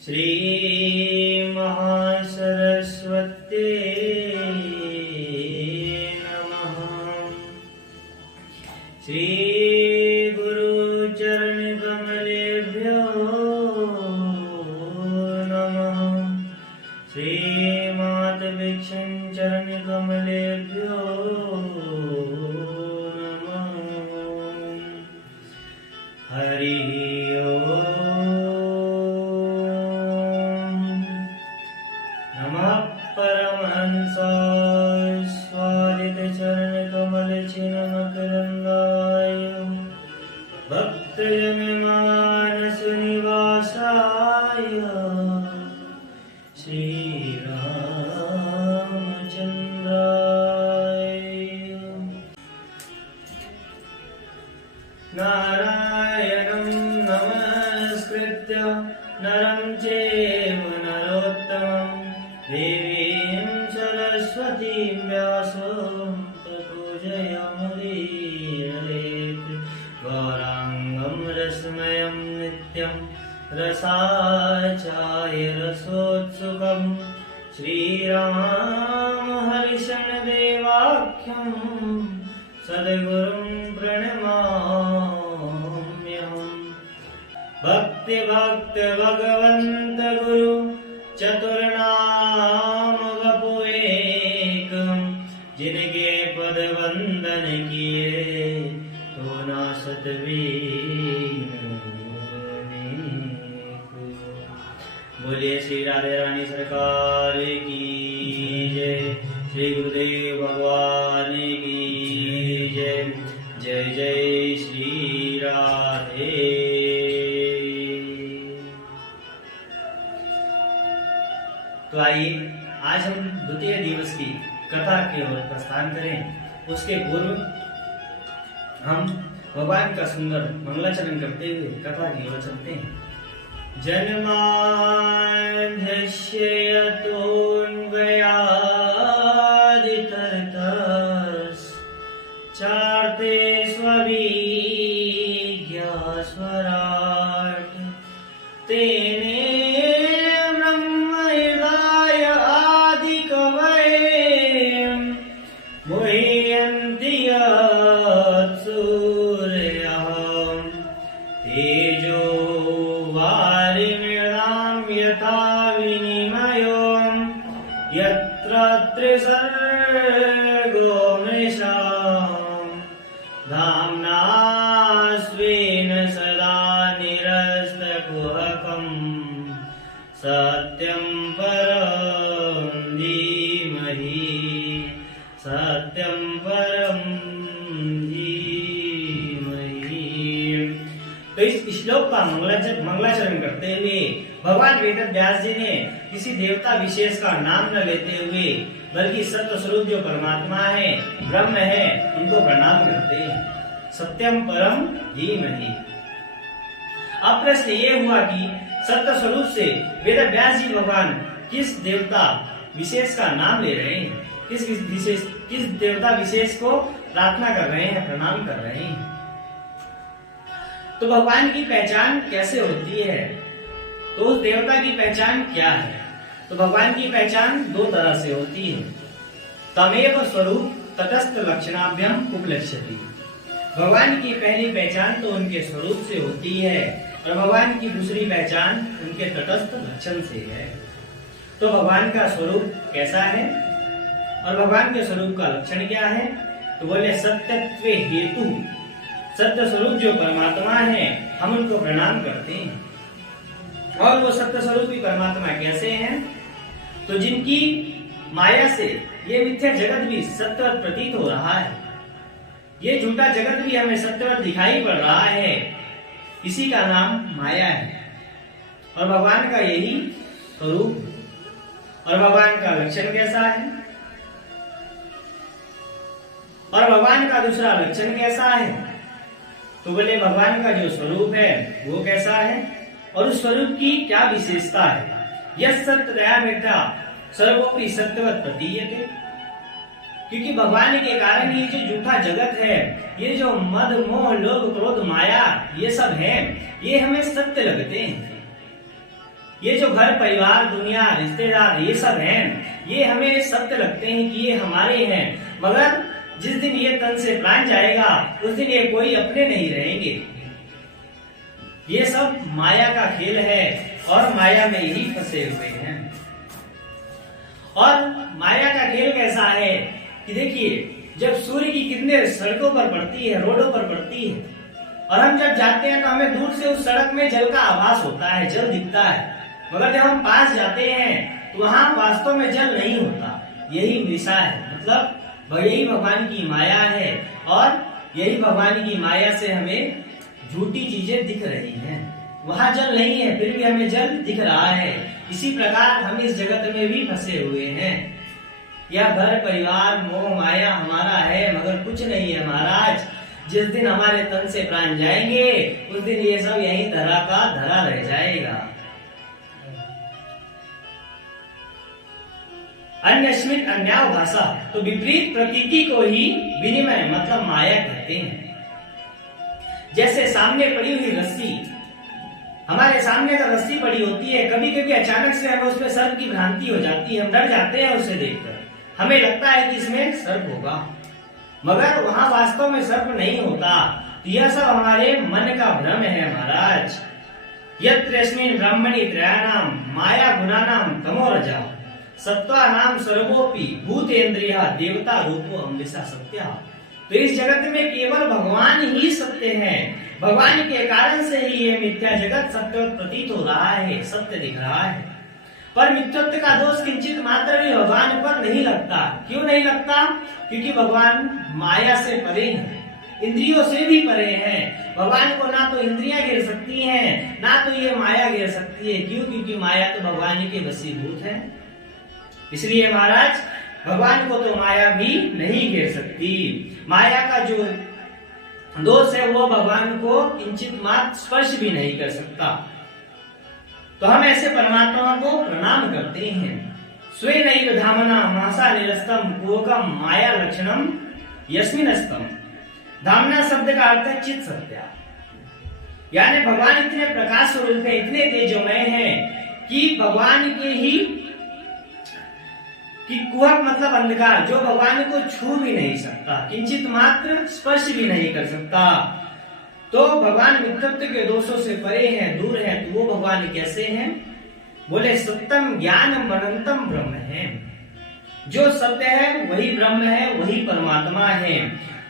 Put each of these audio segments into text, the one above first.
श्री महासरस्वत्यै नमः। श्री गुरुचरणकमलेभ्यो नमः। श्री मातवीक्षं चरणकमलेभ्यो नमः। हरि परमहंसाय स्वादितचरणकमलचिन्मकरन्दाय भक्तजनमानसनिवासाय श्रीरामचन्द्राय। नारायणं नमस्कृत्य नरं चैव नरोत्तमं देवीं सरस्वतीं व्यासं ततो जयमुदीरयेत्। गौराङ्गं रसमयं नित्यं रसाचार्य रसोत्सुकं श्रीरामहर्षणदेवाख्यं सद्गुरुं प्रणमाम्यहम्। भक्तिभक्त भगवन्त गुरु चतुर्नाम वपु एक, जिनके पद वंदन किए तो नासत वीर। बोलिए श्री राधे रानी सरकार की जय। श्री गुरुदेव भगवान की जय। जय जय श्री राधे। तो आइए आज हम द्वितीय दिवस की कथा की ओर प्रस्थान करें। उसके पूर्व हम भगवान का सुंदर मंगलाचरण करते हुए कथा की ओर चलते हैं। जन्माद्यस्य यतोऽन्वयादितरतश्चार्थे स्वविद्या स्वराट् तेने मुह्यन्ति यत्सूरयः तेजो वारिमृणां यथा विनिमयो यत्र त्रिसर्गो मृषा धाम्ना स्वेन सदा निरस्तकुहकं सत्यं परं धीमहि सत्यं परं धीमहि। तो इस श्लोक का मंगलाचरण करते हुए भगवान वेदव्यास जी ने किसी देवता विशेष का नाम न लेते हुए बल्कि सत्य स्वरूप जो परमात्मा है, ब्रह्म है, इनको प्रणाम करते हैं। सत्यम परम धीमहि। अब प्रश्न ये हुआ कि सत्य स्वरूप से वेदव्यास जी भगवान किस देवता विशेष का नाम ले रहे हैं, किस देवता विशेष को प्रार्थना कर रहे हैं, प्रणाम कर रहे हैं। तो भगवान की पहचान कैसे होती है, तो उस देवता की पहचान क्या है? तो भगवान की पहचान दो तरह से होती है। तमेव स्वरूप तटस्थ लक्षणाभ्याम उपलक्ष्यति। भगवान की पहली पहचान तो उनके स्वरूप से होती है और भगवान की दूसरी पहचान उनके तटस्थ लक्षण से है। तो भगवान का स्वरूप कैसा है और भगवान के स्वरूप का लक्षण क्या है? तो बोले सत्यत्व हेतु। सत्य स्वरूप जो परमात्मा है, हम उनको प्रणाम करते हैं। और वो सत्य स्वरूपी परमात्मा कैसे हैं? तो जिनकी माया से ये मिथ्या जगत भी सत्यवत प्रतीत हो रहा है, ये झूठा जगत भी हमें सत्यवत दिखाई पड़ रहा है, इसी का नाम माया है। और भगवान का यही स्वरूप। और भगवान का लक्षण कैसा है? और भगवान का दूसरा लक्षण कैसा है? तो बोले भगवान का जो स्वरूप है वो कैसा है और उस स्वरूप की क्या विशेषता है? यह सत्य दया मिथ्या सर्वोपि सत्यवत प्रतीयते। क्योंकि भगवान के कारण ये जो झूठा जगत है, ये जो मद मोह लोभ क्रोध माया ये सब है, ये हमें सत्य लगते हैं। ये जो घर परिवार दुनिया रिश्तेदार ये सब हैं, ये हमें सत्य लगते हैं कि ये हमारे हैं, मगर जिस दिन ये तन से प्राण जाएगा उस दिन ये कोई अपने नहीं रहेंगे। ये सब माया का खेल है और माया में ही फंसे हुए हैं। और माया का खेल कैसा है कि देखिए, जब सूर्य की किरणें सड़कों पर पड़ती है, रोडों पर पड़ती है, और हम जब जाते हैं तो हमें दूर से उस सड़क में जल का आभास होता है, जल दिखता है, मगर जब हम पास जाते हैं तो वहां वास्तव में जल नहीं होता। यही मृषा है, मतलब यही भगवान की माया है, और यही भगवान की माया से हमें झूठी चीजें दिख रही हैं। वहां जल नहीं है फिर भी हमें जल दिख रहा है। इसी प्रकार हम इस जगत में भी फंसे हुए हैं। यह घर परिवार मोह माया हमारा है, मगर कुछ नहीं है महाराज। जिस दिन हमारे तन से प्राण जाएंगे उस दिन ये सब यहीं धरा का धरा रह जाएगा। अन्यस्मिन् अन्याव भाषा, तो विपरीत प्रकृति को ही विनिमय मतलब माया कहते हैं। जैसे सामने पड़ी हुई रस्सी, हमारे सामने का रस्सी पड़ी होती है, कभी कभी अचानक से हमें उसमें सर्प की भ्रांति हो जाती है, हम डर जाते हैं उसे देखकर, हमें लगता है कि इसमें सर्प होगा, मगर वहां वास्तव में सर्प नहीं होता। तो यह सब हमारे मन का भ्रम है महाराज। यस्मिन् ब्रह्मणि त्रयाणाम माया गुणानाम तमोरजा सत्वानाम सर्वोपि भूतेन्द्रिया देवता रूपो अमृषा सत्या। तो इस जगत में केवल भगवान ही सत्य है, भगवान के कारण से ही ये मिथ्या जगत सत्य प्रतीत हो रहा है, सत्य दिख रहा है। पर मिथ्यत्व का दोष किंचित मात्र भी भगवान पर नहीं लगता। क्यों नहीं लगता? क्योंकि भगवान माया से परे हैं, इंद्रियों से भी परे हैं। भगवान को ना तो इंद्रियां घेर सकती हैं, ना तो ये माया घेर सकती है। क्यों? क्योंकि माया तो भगवान के वशीभूत है। इसलिए महाराज भगवान को तो माया भी नहीं घेर सकती। माया का जो दोष है वो भगवान को किंचित मात्र स्पर्श भी नहीं कर सकता। तो हम ऐसे परमात्मा को प्रणाम करते हैं। स्वेनैव धामना मासा निरस्तम पूर्वकम माया लक्षणम यस्मिनस्तम। धामना शब्द का अर्थ है चित सत्या, यानी भगवान इतने प्रकाश स्वरूप है, इतने तेजोमय है कि भगवान के ही कि कुहक मतलब अंधकार, जो भगवान को छू भी नहीं सकता, किंचित मात्र स्पर्श भी नहीं कर सकता। तो भगवान मिथ्यत्व के दोषों से परे हैं, दूर हैं। तो वो भगवान कैसे हैं? बोले सत्यम ज्ञानम अनंतम ब्रह्म है। जो सत्य है वही ब्रह्म है, वही परमात्मा है।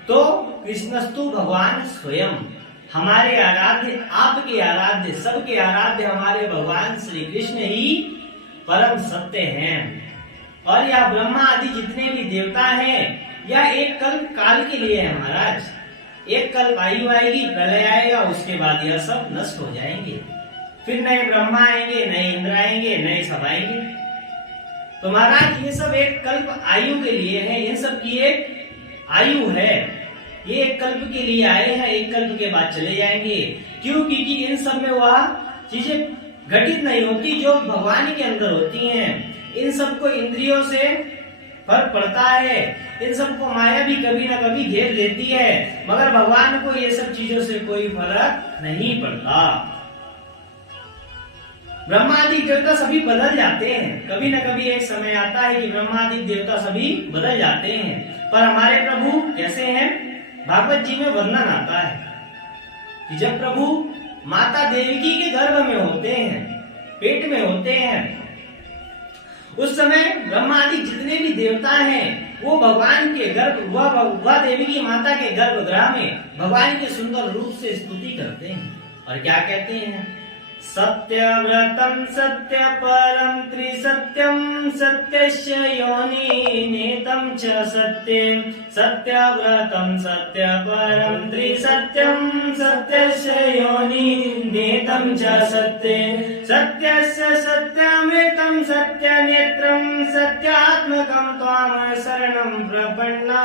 तो कृष्णस्तु भगवान स्वयं, हमारे आराध्य, आपके आराध्य, सबके आराध्य हमारे भगवान श्री कृष्ण ही परम सत्य हैं। और यह ब्रह्मा आदि जितने भी देवता हैं, यह एक कल्प काल के लिए है महाराज। एक कल्प आयु आएगी, प्रलय आएगा, उसके बाद यह सब नष्ट हो जाएंगे। फिर नए ब्रह्मा आएंगे, नए इंद्र आएंगे, नए सब आएंगे। तो महाराज ये सब एक कल्प आयु के लिए है, इन सब की एक आयु है। ये एक कल्प के लिए आए हैं, एक कल्प के बाद चले जाएंगे। क्यों? क्योंकि इन सब में वह चीजें घटित नहीं होती जो भगवान के अंदर होती हैं। इन सबको इंद्रियों से फर्क पड़ता है, इन सबको माया भी कभी ना कभी घेर लेती है, मगर भगवान को ये सब चीजों से कोई फर्क नहीं पड़ता। ब्रह्मादि देवता सभी बदल जाते हैं, कभी न कभी एक समय आता है कि ब्रह्मादि देवता सभी बदल जाते हैं। पर हमारे प्रभु कैसे हैं? भागवत जी में वर्णन आता है कि जब प्रभु माता देवकी के गर्भ में होते हैं, पेट में होते हैं, उस समय ब्रह्मादि जितने भी देवता हैं वो भगवान के गर्भ, वह देवी की माता के गर्भगृह में भगवान के सुंदर रूप से स्तुति करते हैं। और क्या कहते हैं? सत्यव्रतम सत्य परम त्रिसत्यम सत्यस्य योनि नेतम च सत्यम। सत्यव्रतम सत्य परम त्रिसत्यम सत्यस्य योनि नेतम च सत्यम। सत्यस्य सत्यमृतम सत्यनेत्रम सत्यात्मकं त्वां शरणं प्रपन्ना।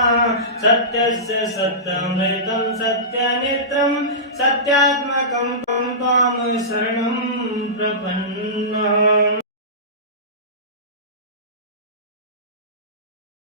सत्यस्य सत्यमृतम सत्यनेत्रम सत्यात्मकं त्वां शरणं प्रपन्ना।